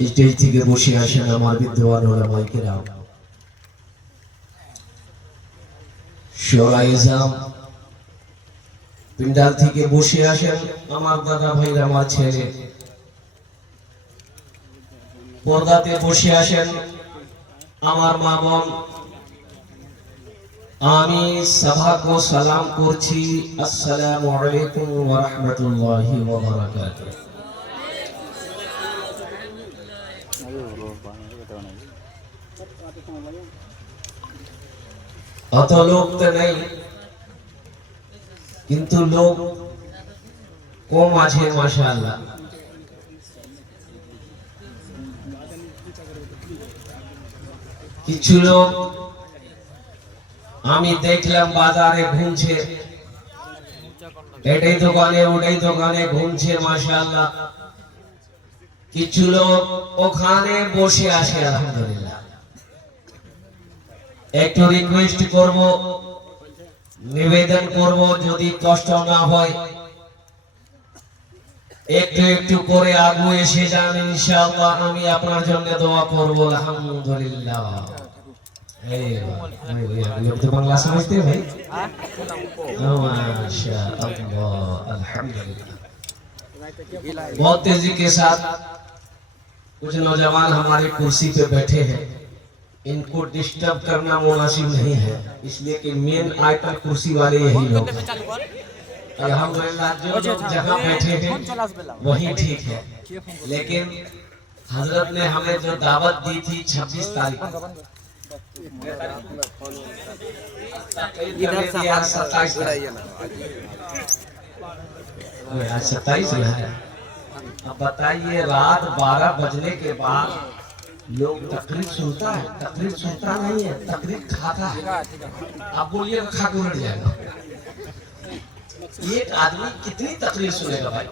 Stage থেকে বসে আসেন আমার বিদ্বান ওলামায়ে কেরাম শোরায়ে ইজাম পিন্ডাল থেকে বসে আসেন আমার দাদা ভাইরা আমার ছেলে পর্দাতে বসে আসেন আমার মা বোন আমি সভা को সালাম করছি আসসালামু আলাইকুম ওয়া রাহমাতুল্লাহি ওয়া বারাকাতুহু অত লোক তো নেই কিন্তু লোক কম আছে মাশাআল্লাহ কিছু লোক আমি দেখলাম বাজারে ঘুরছে এটাই দোকানে ওটাই দোকানে ঘুরছে মাশাআল্লাহ কিছু লোক ওখানে বসে আছে আলহামদুলিল্লাহ একটু রিকোয়েস্ট করব নিবেদন করব যদি কষ্ট না হয় একটু একটু করে আগে এসে যান ইনশাআল্লাহ আমি আপনার জন্য দোয়া করব আলহামদুলিল্লাহ लोग तो बांग्ला समझते हैं भाई माशाअल्लाह अल्हम्दुलिल्लाह बहुत तेजी के साथ कुछ नौजवान हमारी कुर्सी पे बैठे हैं इनको डिस्टर्ब करना मुनासिब नहीं है इसलिए कि मेन आइटम कुर्सी वाले यही लोग हैं अल्हम्दुलिल्लाह जो लोग जहाँ बैठे हैं वही ठीक है लेकिन हजरत ने हमें जो दावत दी थी 26 तारीख इधर से 27 है अब बताइए रात 12 बजने के बाद लोग तकरीर सुनता है तकरीर सुनता नहीं है तकरीर खाता है आप बोलिए खा के उड़ जाएगा एक आदमी कितनी तकरीर सुनेगा भाई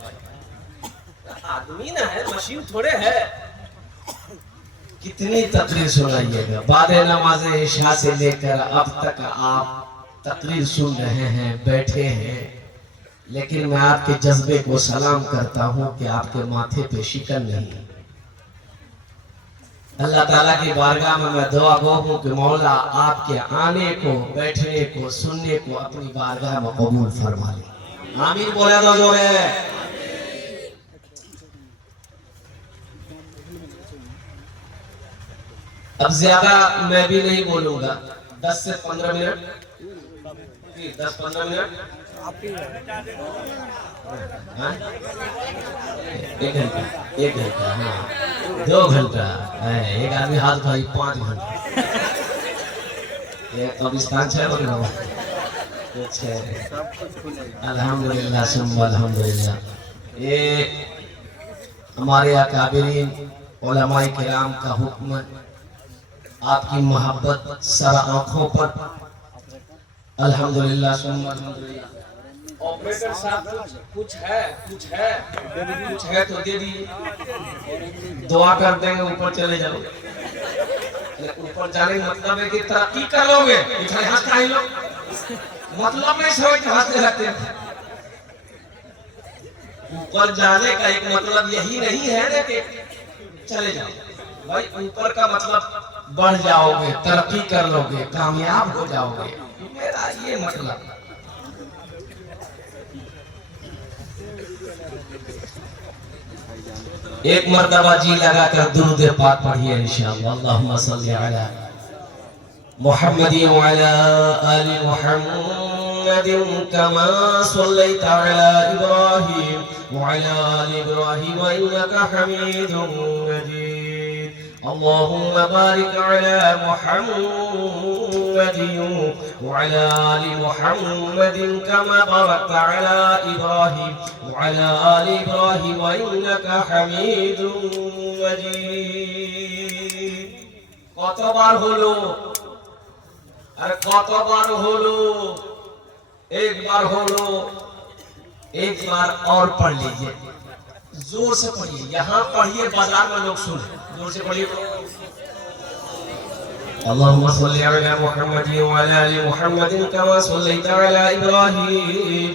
आदमी ना है मशीन थोड़े है कितनी तकरीर सुनाइएगा बाद नमाज इशा से लेकर अब तक आप तकरीर सुन रहे हैं बैठे हैं लेकिन मैं आपके जज्बे को सलाम करता हूं कि आपके माथे पे शिकन नहीं अल्लाह ताला की बारगाह में मैं दुआ गो हूं कि मौला आपके आने को बैठने को सुनने को अपनी बारगाह में कबूल फरमा ले आमीन बोले दो जोरे अब ज्यादा मैं भी नहीं बोलूंगा 10 से 15 मिनट 10-15 मिनट एक घंटा हाँ 2 घंटा एक आदमी हाथ भाई 5 घंटा ये कब्रिस्तान है बोलो। अच्छा अल्हम्दुलिल्लाह सुम्मा अल्हम्दुलिल्लाह। ये हमारे अकाबिरीन उलमाए किराम का हुक्म, आपकी मोहब्बत सर आंखों पर। अल्हम्दुलिल्लाह सुम्मा अल्हम्दुलिल्लाह। ऑपरेटर साहब कुछ है तो दे दीजिए, दुआ कर देंगे, ऊपर चले जाओ। ऊपर जाने का मतलब है कि तरक्की कर लोगे, इधर हाथ का ही लो, मतलब नहीं समझ हाथ रहते। ऊपर जाने का एक मतलब यही नहीं है ना कि चले जाओ भाई, ऊपर का मतलब बढ़ जाओगे, तरक्की कर लोगे, कामयाब हो जाओगे, मेरा ये मतलब। एक मर्तबा जी लगाकर दुरूद पाक पढ़िए इंशाअल्लाह। अल्लाहुम्मा सल्ली अला मुहम्मदिन व अला आलि मुहम्मदिन कमा सल्लैता अला इब्राहीम व अला आलि इब्राहीम इन्नका हमीदुम मजीद। अल्लाहुम्मा बारिक अला मुहम्मदिन व अला आलि मुहम्मदिन कमा बारकता अला इब्राहीम वअला आलि इब्राहीम इन्नका हमीदुम मजीद। কতবার হলো? আরে কতবার হলো? एक बार হলো, एक बार और पढ़ लीजिए, जोर से पढ़िए, यहाँ पढ़िए, बाजार में लोग सुने, जोर से पढ़िए। अल्लाहुम्मा सल्ली अला मुहम्मदिन व अला आलि मुहम्मदिन कमा सल्लैता अला इब्राहीम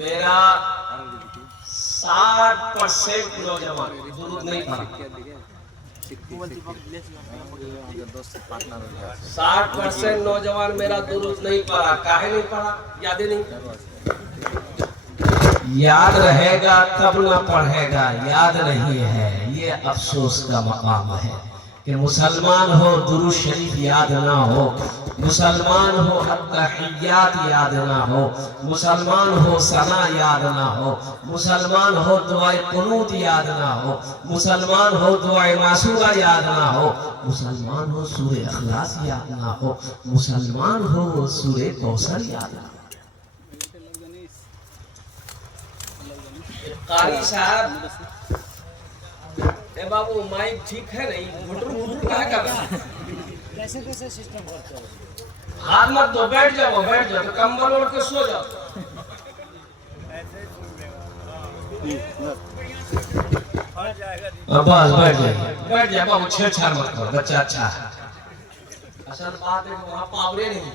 मेरा 60% नौजवान दुरूद नहीं पढ़ा, 60% नौजवान मेरा दुरूद नहीं पढ़ा। काहे नहीं पढ़ा? याद ही नहीं। याद रहेगा तब ना पढ़ेगा, याद नहीं है, ये अफसोस का मकाम है कि मुसलमान हो दुरूद शरीफ याद ना हो, मुसलमान हो अत्तहियात याद ना हो, मुसलमान हो सना याद ना हो, मुसलमान हो दुआए कुनूत याद ना हो, मुसलमान हो दुआए मासूरा याद ना हो, मुसलमान हो सूरे अखलास याद ना हो, मुसलमान हो सूरे कौसर याद ना हो। कारी साहब, ए बाबू माइक ठीक है नहीं, घुटरू घुटरू क्या कर रहा है? कैसे कैसे सिस्टम करते हो? हाथ मत दो, बैठ जाओ, तो कंबल ओढ़ के सो जाओ। बस बैठ जाए बाबू, छेड़छाड़ मत करो, बच्चा अच्छा है। असल बात है वहाँ पावरे नहीं,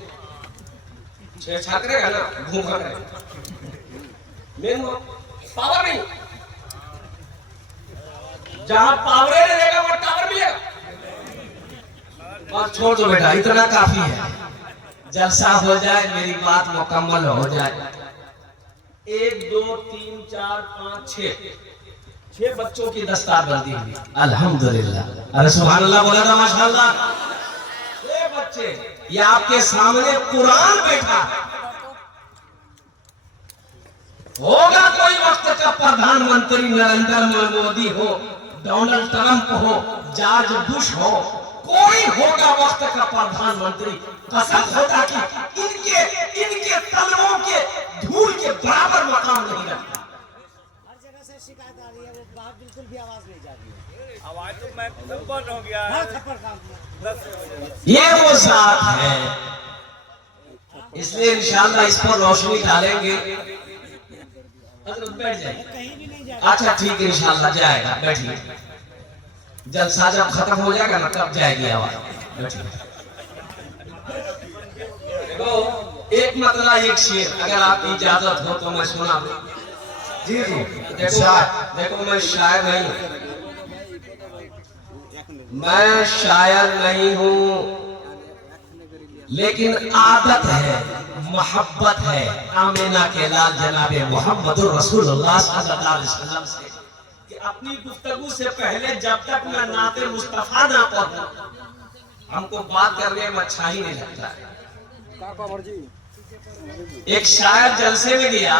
छेड़छाड़ करेगा ना घूम करेगा, मेन पावर नहीं। जहाँ पावरे रहेगा वो टावर मिलेगा। बस छोड़ दो बेटा, इतना काफी है, जलसा हो जाए, मेरी बात मुकम्मल हो जाए। 1 2 3 4 5 6 बच्चों की दस्तारबंदी हुई, अल्हम्दुलिल्लाह। अरे सुभान अल्लाह बोला था, माशाअल्लाह। 6 बच्चे, ये आपके सामने कुरान बैठा। होगा कोई वक्त का प्रधानमंत्री नरेंद्र मोदी हो, डोनाल्ड ट्रंप हो, जॉर्ज बुश हो, कोई होगा वक्त का प्रधानमंत्री, कसम होता कि इनके तलवों के धूल के बराबर मकाम नहीं रखता। हर जगह से शिकायत आ रही है, वो बाहर बिल्कुल भी आवाज नहीं जा रही है। आवाज तो मैं बंद हो गया है। हर थप्पड़ काम ये वो साथ है, इसलिए इंशाअल्लाह इस पर रोशनी डालेंगे। बैठ जाइए, कहीं भी नहीं जा अच्छा ठीक है, इंशाअल्लाह जाएगा, बैठिए। जलसा जब खत्म हो जाएगा ना तब जाएगी आवाज, बैठिए। देखो एक मतलब एक शेर, अगर आप इजाजत हो तो मैं सुना दूं। जी देखो मैं शायर नहीं, मैं शायर नहीं हूँ, लेकिन आदत है, मोहब्बत है आमिना के लाल जनाबे मोहम्मदुर रसूलुल्लाह सल्लल्लाहु अलैहि वसल्लम से कि अपनी गुफ्तगू से पहले जब तक मैं नाते मुस्तफा ना पढ़ूं हमको बात करने में अच्छा ही नहीं लगता है। एक शायर जलसे में गया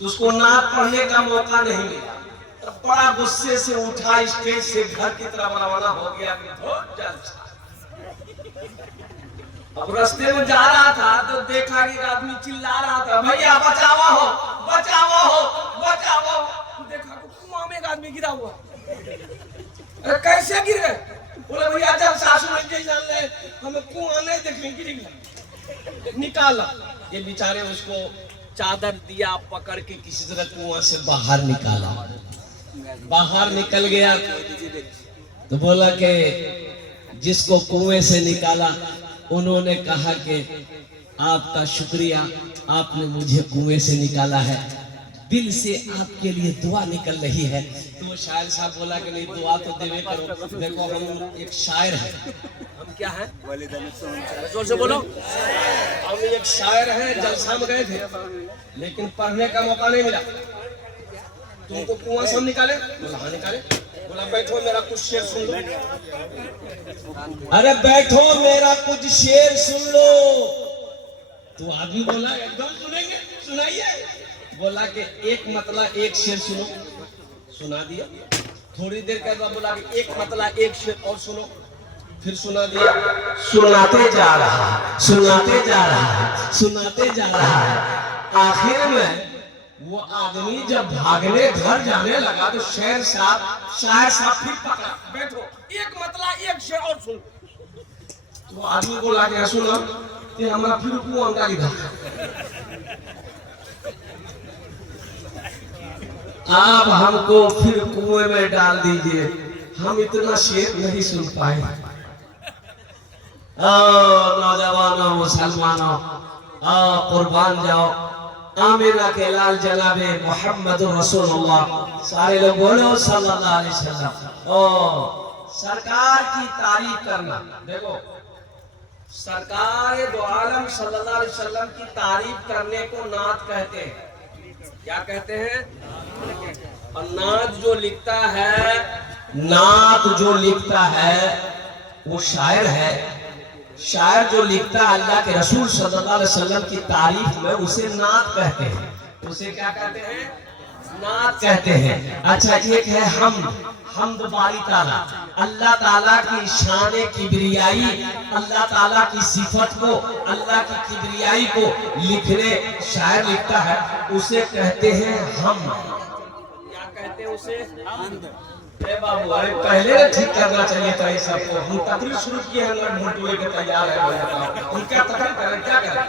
तो उसको नात पढ़ने का मौका नहीं मिला, तो बड़ा गुस्से से उठा, स्टेज से घर की तरफ रवाना हो गया कि बहुत जलसा। अब रास्ते में जा रहा था तो देखा कि एक आदमी चिल्ला रहा था, भैया बचावा हो, बचावा हो, बचावा हो। देखा तो कुआं में एक आदमी गिरा हुआ। अरे कैसे गिर गए? बोले भैया जब सासू लग जान ले, हमें कुआं नहीं देखने गिर गया। निकाला, ये बेचारे उसको चादर दिया, पकड़ के किसी तरह कुआं से बाहर निकाला। बाहर निकल गया तो बोला कि जिसको कुएं से निकाला उन्होंने कहा कि आपका शुक्रिया, आपने मुझे कुएं से निकाला है, दिल से आपके लिए दुआ निकल रही है। तो शायर साहब बोला कि नहीं, दुआ तो देवे करो। देखो हम एक शायर हैं, हम क्या हैं, जोर से बोलो, हम एक शायर हैं। जलसा में गए थे लेकिन पढ़ने का मौका नहीं मिला। तुमको कुआं से हम निकाले? बोला हाँ निकाले। बोला बैठो मेरा कुछ शेर सुन लो। अरे बैठो मेरा कुछ शेर सुन लो। तो आदमी बोला एकदम सुनेंगे, सुनाइए। बोला कि एक मतलब एक शेर सुनो। सुना दिया। थोड़ी देर के बाद बोला कि एक मतलब एक शेर और सुनो। फिर सुना दिया। सुनाते जा रहा है, सुनाते जा रहा है, सुनाते जा रहा है। आखिर में वो आदमी जब भागने घर जाने लगा तो शायर साहब फिर पकड़ा, बैठो एक मतलब एक शेर और सुन। तो आदमी बोला कि सुनो कि हमारा फिर कुआं का इधर, आप हमको फिर कुएं में डाल दीजिए, हम इतना शेर नहीं सुन पाए। नौजवानों, मुसलमानों, कुर्बान जाओ आमिना के लाल जनाबे मोहम्मद रसूलुल्लाह। सारे लोग बोलो सल्लल्लाहु अलैहि वसल्लम। ओ सरकार की तारीफ करना, देखो सरकार दो आलम सल्लल्लाहु अलैहि वसल्लम की तारीफ करने को नात कहते हैं। क्या कहते हैं? और नात जो लिखता है, नात जो लिखता है वो शायर है। शायर जो लिखता है अल्लाह के रसूल सल्लल्लाहु अलैहि वसल्लम की तारीफ में, उसे नात कहते हैं। उसे क्या कहते हैं? नात कहते हैं। अच्छा एक है हमद बारी ताला, अल्लाह ताला की शान किब्रियाई, अल्लाह ताला की सिफत को, अल्लाह की किब्रियाई को लिखने शायर लिखता है, उसे कहते हैं हम। क्या कहते हैं उसे? हमद। बाबू अरे पहले ठीक करना चाहिए था ये सबको। हम तकरीर शुरू किए हैं, लोग भूल के तैयार है, उनका तकरीर करें, क्या करें?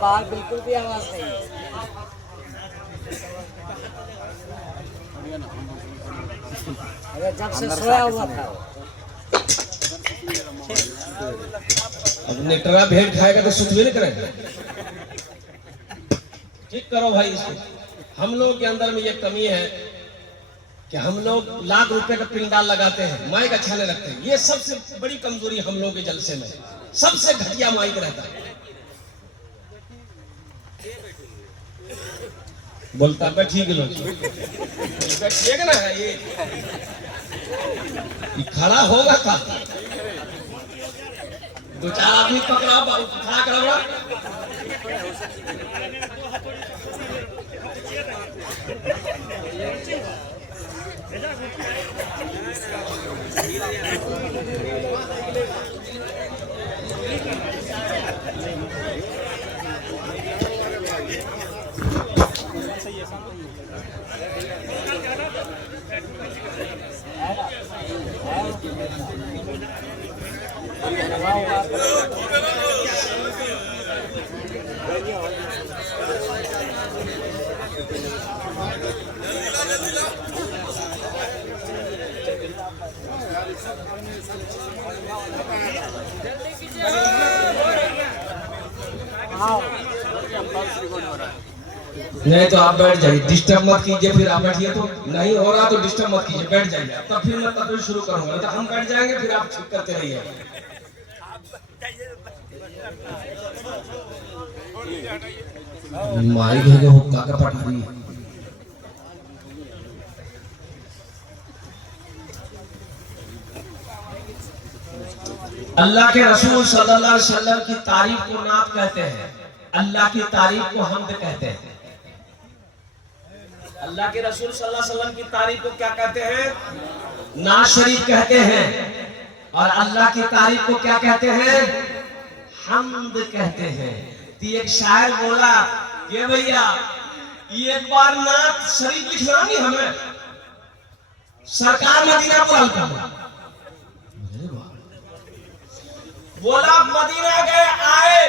बाहर बिल्कुल भी आवाज नहीं। अरे जब से सोया हुआ था। अब नेटरा भेंट खाएगा तो सुख भी नहीं करेगा। ठीक करो भाई इसको। हम लोग के अंदर में ये कमी है कि हम लोग लाख रुपए का पिंडाल लगाते हैं, माइक अच्छा नहीं रखते। ये सबसे बड़ी कमजोरी हम लोग के जलसे में, सबसे घटिया माइक रहता है। बोलता बैठी के लोग बैठिएगा ना, ये खड़ा होगा था, दो चार आदमी पकड़ा खड़ा करा। नहीं तो आप बैठ जाइए, डिस्टर्ब मत कीजिए। फिर आप बैठिए, तो नहीं हो रहा तो डिस्टर्ब मत कीजिए, बैठ जाइए। तब फिर मैं तकरीर शुरू करूंगा, तो हम बैठ जाएंगे, फिर आप चुप करते रहिए। माइक है हुक्का का पटारी। अल्लाह के रसूल सल्लल्लाहु अलैहि वसल्लम की तारीफ को नात कहते हैं, अल्लाह की तारीफ को हम्द कहते हैं। अल्लाह के रसूल सल्लल्लाहु अलैहि वसल्लम की तारीफ को क्या कहते हैं? नात शरीफ कहते हैं। और अल्लाह की तारीफ को क्या कहते हैं? हम्द कहते हैं। तो एक शायर बोला कि भैया एक बार नात शरीफ लिखना नहीं हमें, सरकार मदीना बोला, बोला मदीना गए आए,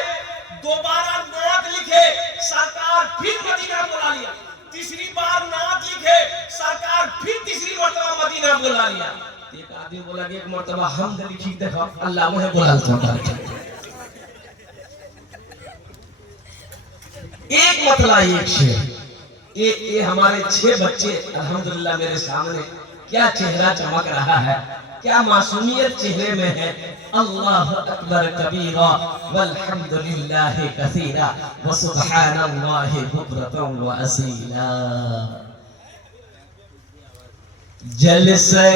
दोबारा नात लिखे, सरकार फिर मदीना बुला लिया, तीसरी बार नात लिखे, सरकार फिर तीसरी मर्तबा मदीना बुला लिया। एक आदमी बोला कि एक मर्तबा हम्द लिखी देखो, अल्लाह मुझे बुला था। एक मतला एक शेर, ये हमारे 6 बच्चे अल्हम्दुलिल्लाह मेरे सामने, क्या चेहरा चमक रहा है, क्या मासूमियत चेहरे में है। अल्लाह अकबर कबीरा वल्हम्दुलिल्लाहि कसीरा व सुब्हानल्लाहि बुकरतन व असीला। जलसे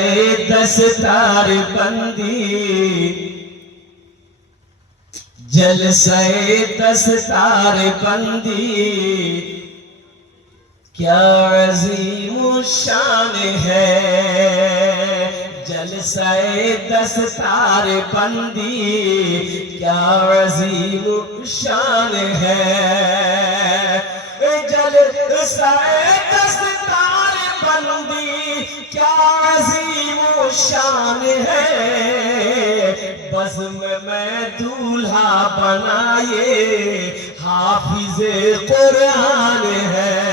दस्तार बंदी, जलसे दस्तार बंदी, क्या अजीम शान है। जलसे दस्तार बंदी, क्या अजीम शान है। जलसे दस्तार बंदी, क्या अजीम शान है। बज़्म में दूल्हा बनाए हाफिज़े कुरान है।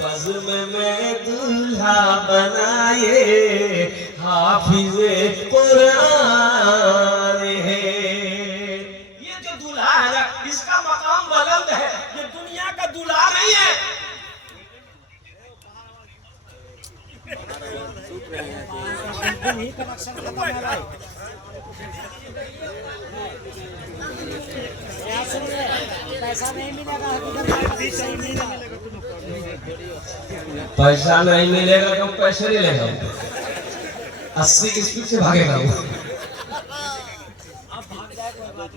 बज़्म में दूल्हा बनाए हाफिज़े कुरान है। ये जो दूल्हा है ना, इसका मकाम बुलंद है, ये दुनिया का दूल्हा नहीं है। बिल्कुल ही कनेक्शन खत्म है भाई। क्या सुन रहे? पैसा नहीं मिलेगा, पैसा नहीं मिलेगा तो पैसे नहीं लेगा, 80 की स्पीड से भागेगा वो।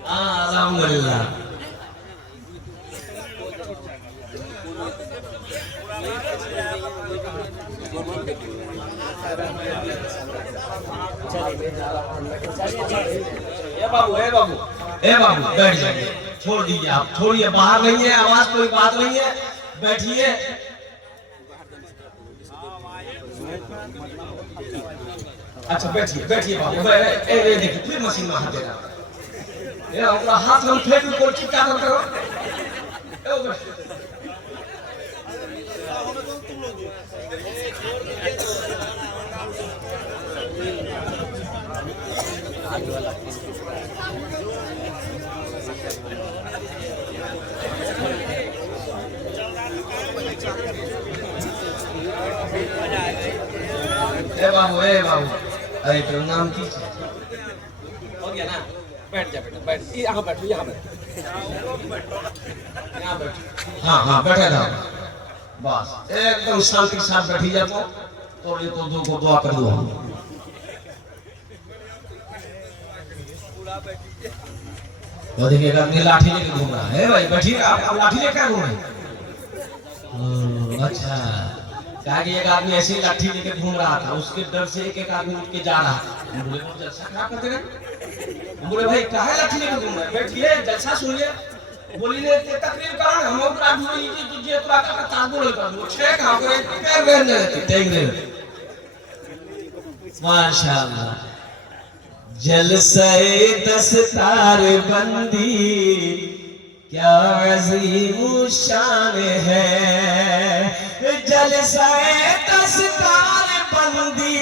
अल्हम्दुलिल्लाह। ए बाबू बैठ जाइए, छोड़ दीजिए, आप छोड़िए, बाहर नहीं है आवाज, कोई बात नहीं है, बैठिए। अच्छा बैठिए बैठिए बाबू। ए देखिए फिर मशीन में हाथ देना, ये अपना हाथ में फेंक के कोई क्या करो। ए बाबू, अरे तो नाम की हो गया ना, बैठ जा बेटा, बैठ, यहाँ बैठो, यहाँ बैठो, यहाँ बैठो। हाँ हाँ बैठे जाओ, बस एकदम शांति के साथ बैठी जाओ। तो ये तो दो को दुआ कर दो। तो देखिए अगर लाठी लेके घूम रहा है भाई, बैठिए आप लाठी लेकर घूम रहे हैं। अच्छा, कहा कि एक आदमी ऐसे ही लाठी लेके घूम रहा था, उसके डर से एक आदमी उठ के जा रहा था। बोले वो जलसा खराब कर देगा। बोले भाई काहे लाठी लेके घूम रहे, बैठिए जलसा सुनिए। बोली ने तकरीर करा, हम ओकरा ढूंढी जे तोरा का ताबुल कर दो, छे का करे पैर बेर ने टेक रे। माशाअल्लाह। जलसे दस्तार बंदी, क्या अजीम शान है। जलसे दस्तार बंदी,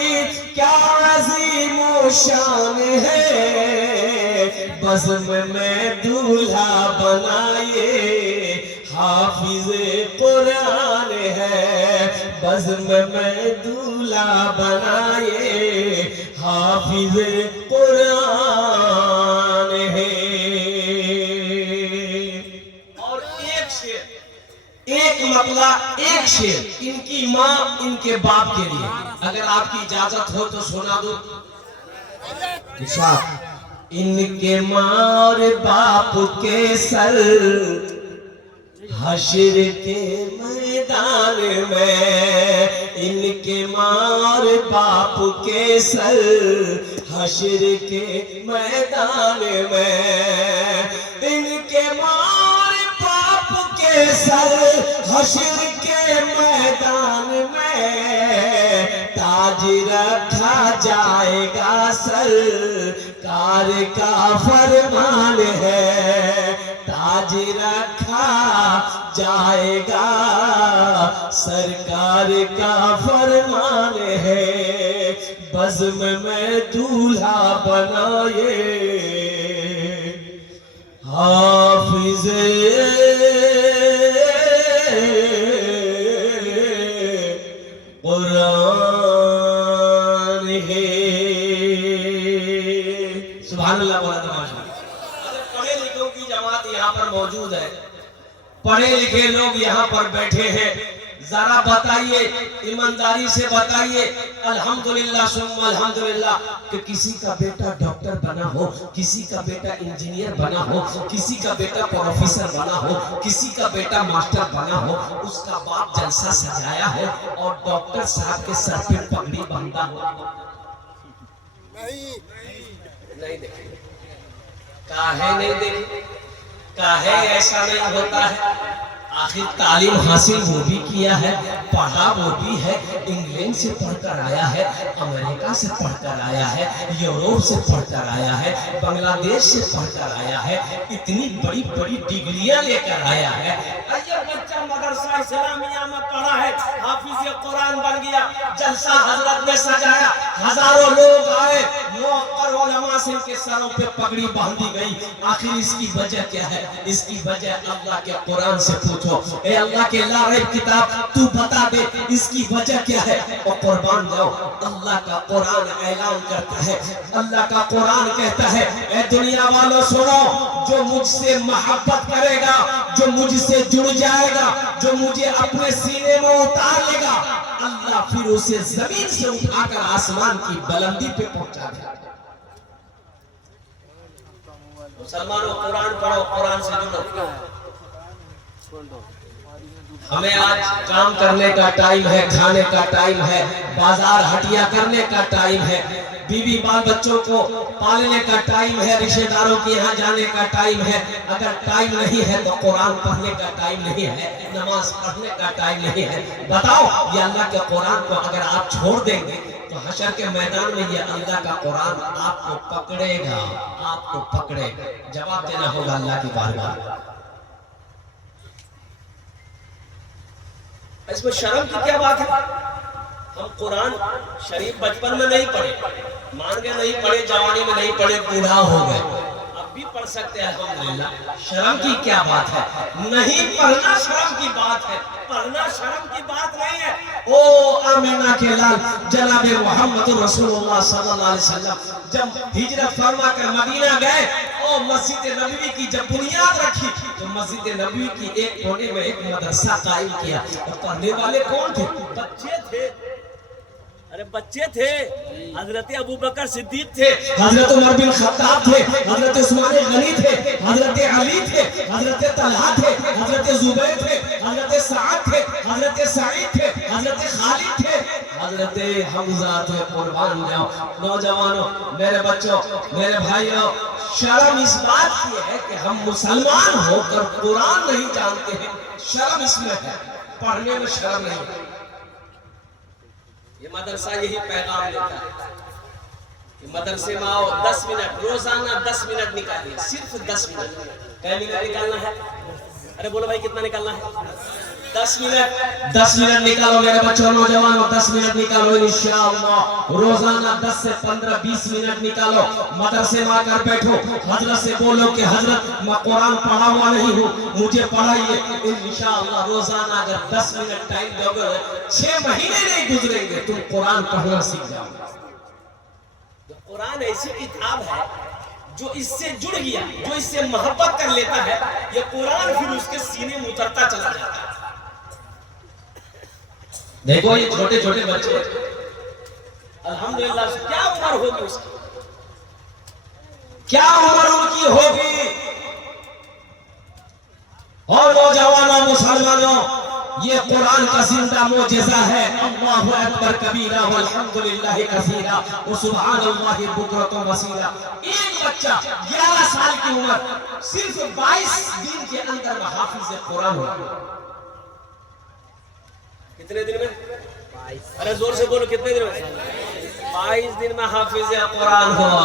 क्या अजीम शान है। बज़्म में दूल्हा बनाए हाफिज़े कुरान है। बज़्म में दूल्हा बनाए हाफिज़े कुरान है। और एक शेर, एक मतला, एक शेर इनकी माँ इनके बाप के लिए, अगर आपकी इजाजत हो तो सुना दो। इनके मार बाप के सर हश्र के मैदान में, इनके मार बाप के सर हश्र के मैदान में, इनके मार बाप के सर हश्र के मैदान में ताज रखा जाएगा सर कार का फरमान है, ताज रखा जाएगा सरकार का फरमान है। बज़्म में दूल्हा बनाए हाफिज़ कुरान है। सुभान अल्लाह। पढ़े लिखों की जमात यहाँ पर मौजूद है, पढ़े लिखे लोग यहाँ पर बैठे हैं, जरा बताइए, ईमानदारी से बताइए अल्हम्दुलिल्लाह सुम्मा अल्हम्दुलिल्लाह कि किसी का बेटा डॉक्टर बना हो, किसी का बेटा इंजीनियर बना हो, किसी का बेटा प्रोफेसर बना हो, किसी का बेटा मास्टर बना हो, उसका बाप जलसा सजाया हो और डॉक्टर साहब के सर पे पगड़ी बांधा हो? नहीं देखे। काहे नहीं देखे? काहे ऐसा नहीं होता है? आखिर तालीम हासिल वो भी किया है, पढ़ा वो भी है, इंग्लैंड से पढ़कर आया है, अमेरिका से पढ़कर आया है, यूरोप से पढ़कर आया है, बांग्लादेश से पढ़कर आया है, इतनी बड़ी बड़ी डिग्रियां लेकर आया है। बच्चा मदरसा इस्लामिया में पढ़ा है, हाफिज कुरान बन गया, जलसा हजरत ने सजाया, हजारों लोग आए, मुअक्कर उलमा से इनके सरों पे पगड़ी बांधी गई। आखिर इसकी वजह क्या है? इसकी वजह अल्लाह के कुरान से पूछो, ए अल्लाह के लाइब किताब तू बता दे इसकी वजह क्या है? और कुर्बान जाओ, अल्लाह का कुरान ऐलान करता है, अल्लाह का कुरान कहता है, ए दुनिया वालों सुनो, जो मुझसे मोहब्बत करेगा, जो मुझसे जुड़ जाएगा, जो मुझे अपने सीने में उतार लेगा, अल्लाह फिर उसे जमीन से उठाकर आसमान की बुलंदी पे पहुंचा देगा। मुसलमानों कुरान पढ़ो, कुरान से जुड़ो। हमें आज काम करने का टाइम है, खाने का टाइम है, बाजार हटिया करने का टाइम है, बीवी बाल बच्चों को पालने का टाइम है, रिश्तेदारों के यहाँ जाने का टाइम है। अगर टाइम नहीं है तो कुरान पढ़ने का टाइम नहीं है, नमाज पढ़ने का टाइम नहीं है। बताओ, ये अल्लाह के कुरान को अगर आप छोड़ देंगे तो हशर के मैदान में ये अल्लाह का कुरान आपको पकड़ेगा, आपको पकड़ेगा। जवाब देना होगा अल्लाह की बारगाह। इसमें शर्म की क्या बात है? हम कुरान शरीफ बचपन में नहीं पढ़े, मान के नहीं पढ़े, जवानी में नहीं पढ़े, बूढ़ा हो गए, अब भी पढ़ सकते हैं अल्हम्दुलिल्लाह। शर्म की क्या बात है? नहीं पढ़ना शर्म की बात है, पढ़ना शर्म की बात नहीं है। ओ आमिना के लाल जनाबे मोहम्मद रसूलुल्लाह सल्लल्लाहु अलैहि वसल्लम जब हिजरत फरमा कर मदीना गए और मस्जिद नबवी की जब बुनियाद रखी तो मस्जिद नबवी की एक कोने में एक मदरसा कायम किया। और पढ़ने वाले कौन थे? बच्चे थे। अरे बच्चे थे, हजरत अबू बकर सिद्दीक थे, हजरत उमर बिन खत्ताब थे, हजरत उस्मान गनी थे, हजरत अली थे, हजरत तलहा थे, हजरत जुबैर थे, हजरत सअद थे, हजरत सईद थे, हजरत खालिद थे, हजरत हमजा थे। कुर्बान जाओ नौजवानों, मेरे बच्चों, मेरे भाइयों, शर्म इस बात की है कि हम मुसलमान होकर कुरान नहीं जानते हैं। शर्म इसमें है, पढ़ने में शर्म नहीं है। ये मदरसा यही पैगाम देता है कि मदरसे में आओ, 10 मिनट रोजाना 10 मिनट निकालिए, सिर्फ 10 मिनट। क्या मिनट निकालना है? अरे बोलो भाई, कितना निकालना है? 10 मिनट। 10 मिनट निकालो मेरे बच्चों, नौजवानों, 10 मिनट निकालो इंशाअल्लाह। रोजाना 10 से 15-20 मिनट निकालो, मदरसे में आकर बैठो, हजरत से बोलो कि हजरत मैं कुरान पढ़ा हुआ नहीं हूँ, मुझे पढ़ाइए। इंशाअल्लाह रोजाना अगर 10 मिनट टाइम दोगे, 6 महीने नहीं गुजरेंगे, तुम कुरान पढ़ना सीख जाओगे। कुरान ऐसी किताब है जो इससे जुड़ गया, जो इससे मोहब्बत कर लेता है, ये कुरान फिर उसके सीने में उतरता चला जाता है। देखो ये छोटे छोटे बच्चे, अल्हम्दुलिल्लाह, क्या उम्र होगी उसकी, क्या उम्र उनकी होगी। और नौजवानों मुसलमानों, ये कुरान का जिंदा मोजेज़ा है। अल्लाहु अकबर कबीरा वल्हम्दुलिल्लाहि कसीरा व सुब्हानल्लाहि बुकरतन वसीला। एक बच्चा 11 साल की उम्र, सिर्फ 22 दिन के अंदर हाफिज कुरान हो। कितने दिन में? अरे जोर से बोलो, कितने दिन में? 22 दिन में हाफिज कुरान हुआ।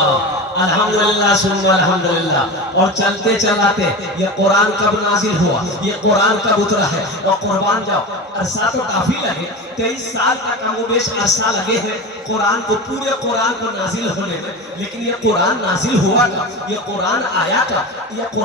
अल्हम्दुलिल्लाह सुन्नो अल्हम्दुलिल्लाह। और चलते चलाते ये कुरान कब नाजिल हुआ, ये कुरान कब उतरा है। और कुर्बान जाओ, अरसा तो काफी लगे, 23 साल का कमोबेश अरसा लगे हैं कुरान को, पूरे कुरान को नाजिल होने में। लेकिन ये कुरान नाजिल हुआ था, ये कुरान आया था, ये कुरान